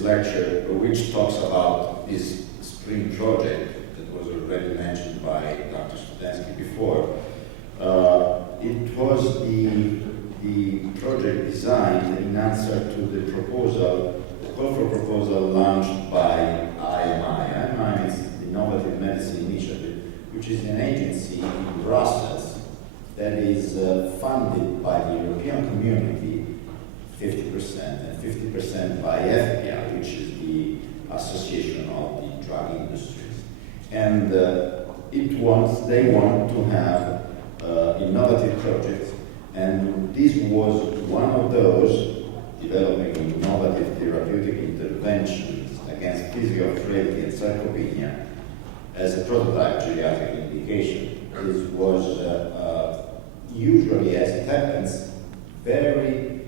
lecture, which talks about this SPRINTT project that was already mentioned by Dr. Studensky before. It was the project designed in answer to the proposal, the call for proposal launched by IMI. IMI is the Innovative Medicine Initiative, which is an agency in Brussels that is funded by the European Community, 50%, and 50% by FPI, which is the Association of the Drug Industries. And they want to have innovative projects, and this was one of those, developing innovative therapeutic interventions against physical frailty and sarcopenia as a prototype geriatric indication. This was usually, as it happens, very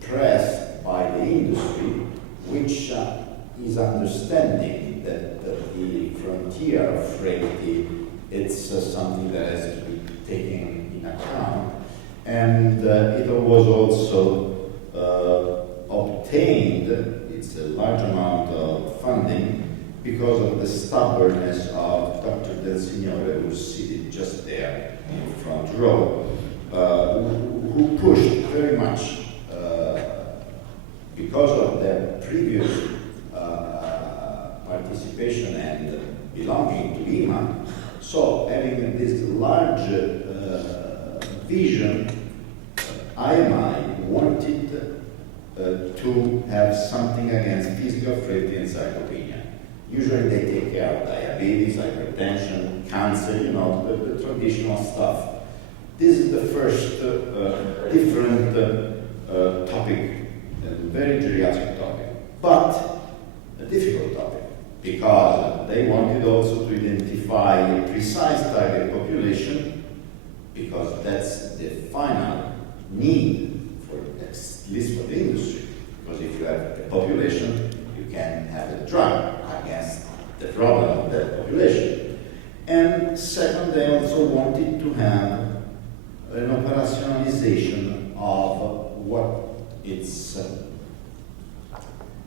pressed by the industry, which is understanding that the frontier of frailty, it's something that has to be taken in account. And it was also obtained, it's a large amount of funding, because of the stubbornness of Dr. Del Signore, who's seated just there in the front row, who pushed very much, because of their previous participation and belonging to IMA. So, having this large vision, IMI wanted to have something against physical frailty and sarcopenia. Usually they take care of diabetes, hypertension, cancer, you know, the traditional stuff. This is the first different topic, a very geriatric topic, but a difficult topic, because they wanted also to identify a precise target population, because that's the final need, for at least for the industry. Because if you have a population, you can have a drug against the problem of that population. And second, they also wanted to have an operationalization of what it's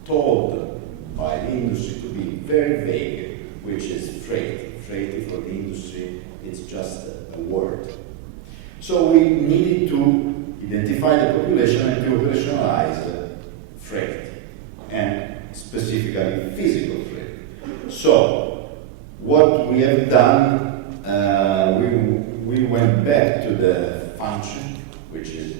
told by the industry to be very vague, which is frailty. Frailty for the industry, it's just a word. So we needed to identify the population and to operationalize frailty, and specifically physical frailty. So what we have done, we went back to the function, which is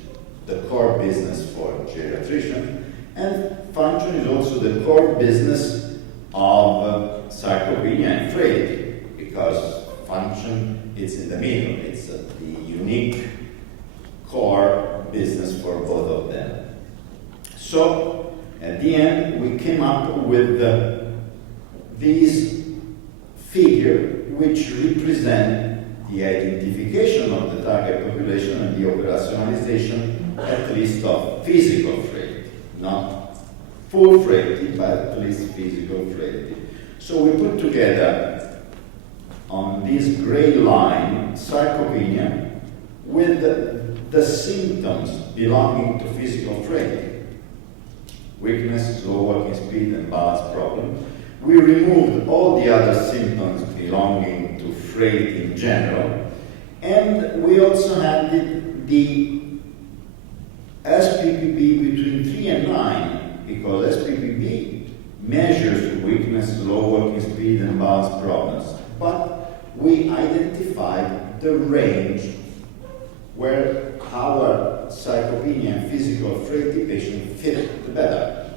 the core business for geriatricians, and function is also the core business of sarcopenia and frailty, because function is in the middle. It's the unique core business for both of them. So at the end, we came up with these figures which represent the identification of the target population and the operationalization, at least of physical frailty, not full frailty, but at least physical frailty. So we put together on this gray line sarcopenia with the symptoms belonging to physical frailty: weakness, slow walking speed, and balance problem. We removed all the other symptoms belonging to frailty in general, and we also had the SPPB between 3 and 9, because SPPB measures weakness, slow walking speed, and balance problems. But we identified the range where our sarcopenia and physical frailty patient fit better.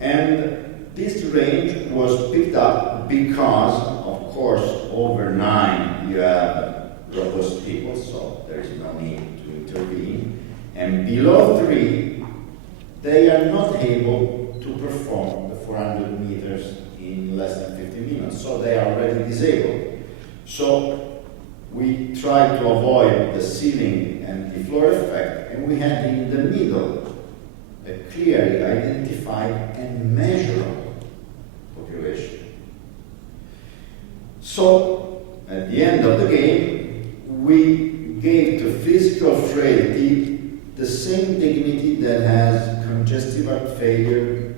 And this range was picked up because, of course, over 9 you have robust people, so there is no need to intervene. And below 3, they are not able to perform the 400 meters in less than 50 minutes, so they are already disabled. So we tried to avoid the ceiling and the floor effect, and we had in the middle a clearly identified and measurable population. So at the end of the game, we gave to physical frailty the same dignity that has congestive heart failure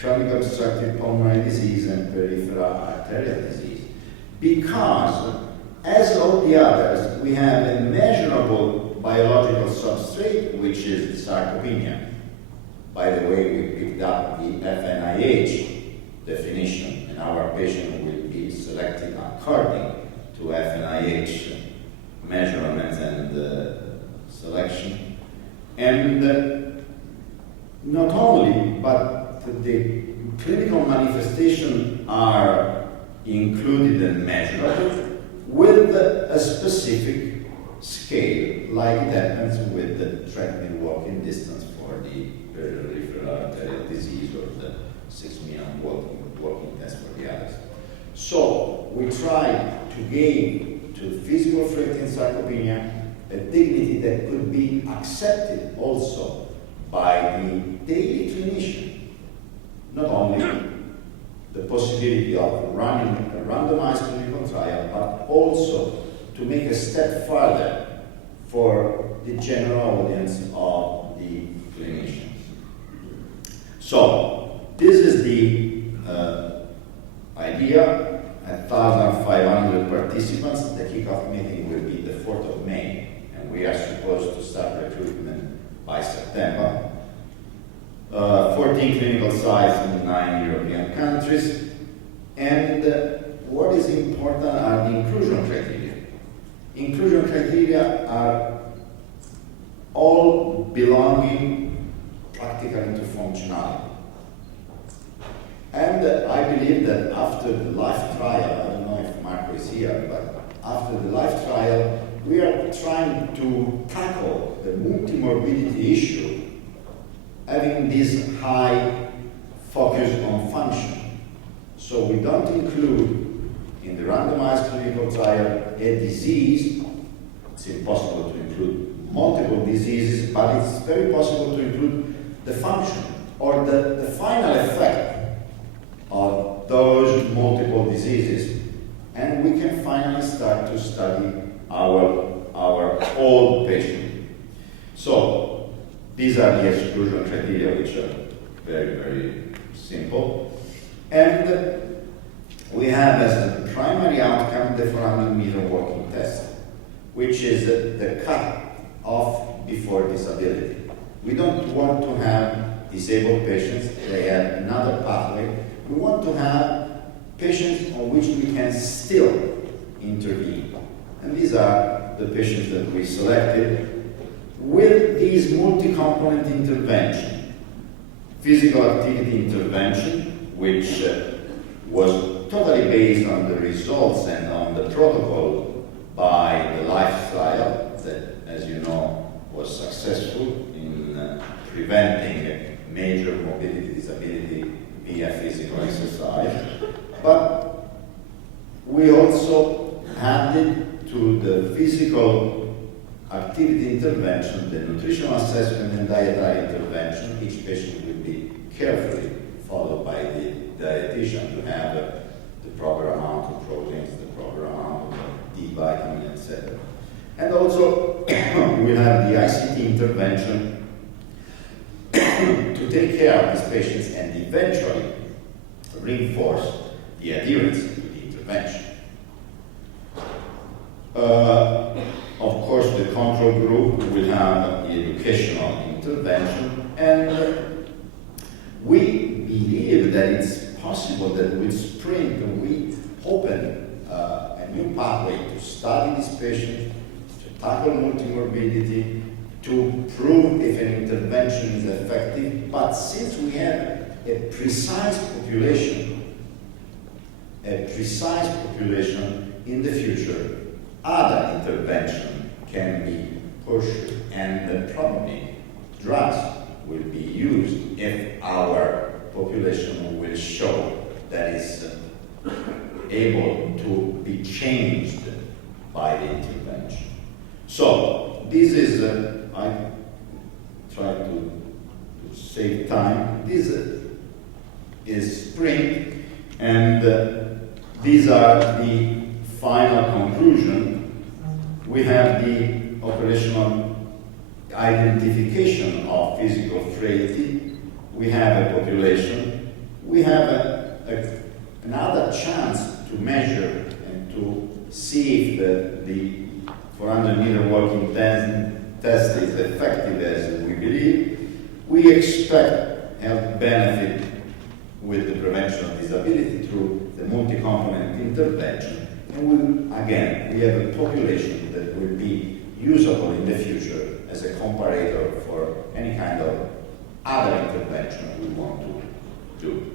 chronic obstructive pulmonary disease and peripheral arterial disease. Because, as all the others, we have a measurable biological substrate, which is sarcopenia. By the way, we picked up the FNIH definition, and our patient will be selected according to FNIH measurements and selection. And not only, but the clinical manifestations are included and measurable with a specific scale, like it happens with the treadmill walking distance for the peripheral arterial disease or the 6-minute walking test for the others. So we try to gain to physical frailty and sarcopenia a dignity that could be accepted also by the daily clinician. Not only the possibility of running a randomized clinical trial, but also to make a step further for the general audience of the clinicians. So, this is the idea. 1,500 participants. The kickoff meeting will be the 4th of May, and we are supposed to start recruitment by September. 14 clinical sites in 9 European countries. And what is important are the inclusion criteria. Inclusion criteria are all belonging practically to functionality. And I believe that after the life trial, I don't know if Marco is here, but after the life trial, we are trying to tackle the multimorbidity issue, having this high focus on function. So we don't include in the randomized clinical trial a disease. It's impossible to include multiple diseases, but it's very possible to include the function or the final effect of those multiple diseases. And we can finally start to study our old patient. So these are the exclusion criteria, which are very, very simple. And we have as a primary outcome the 400-meter walking test, which is the cut off before disability. We don't want to have disabled patients, they have another pathway. We want to have patients on which we can still intervene. And these are the patients that we selected with these multi-component intervention. Physical activity intervention, which was totally based on the results and on the protocol by the life trial that, as you know, was successful in preventing major mobility disability via physical exercise. But we also added to the physical activity intervention, the nutritional assessment and dietary intervention. Each patient will be carefully followed by the dietitian to have the proper amount of proteins, the proper amount of D vitamin, etc. And also we have the ICT intervention to take care of these patients and eventually reinforce the adherence to the intervention. Of course, the control group will have the educational intervention, and we believe that it's possible that with SPRINTT we open a new pathway to study these patients, to tackle multimorbidity, to prove if an intervention is effective. But since we have a precise population in the future, other intervention can be pushed, and probably drugs will be used if our population will show that it's able to be changed by the intervention. So this is, I try to save time. This is SPRINTT, and these are the final conclusion. We have the operational identification of physical frailty. We have a population. we have another chance to measure and to see if the 400-meter walking test is effective as we believe. We expect health benefit with the prevention of disability through the multi-component intervention. And we have a population that will be usable in the future as a comparator for any kind of other intervention we want to do.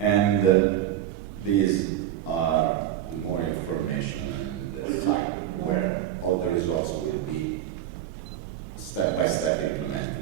And these are more information in the site where all the results will be step-by-step implemented.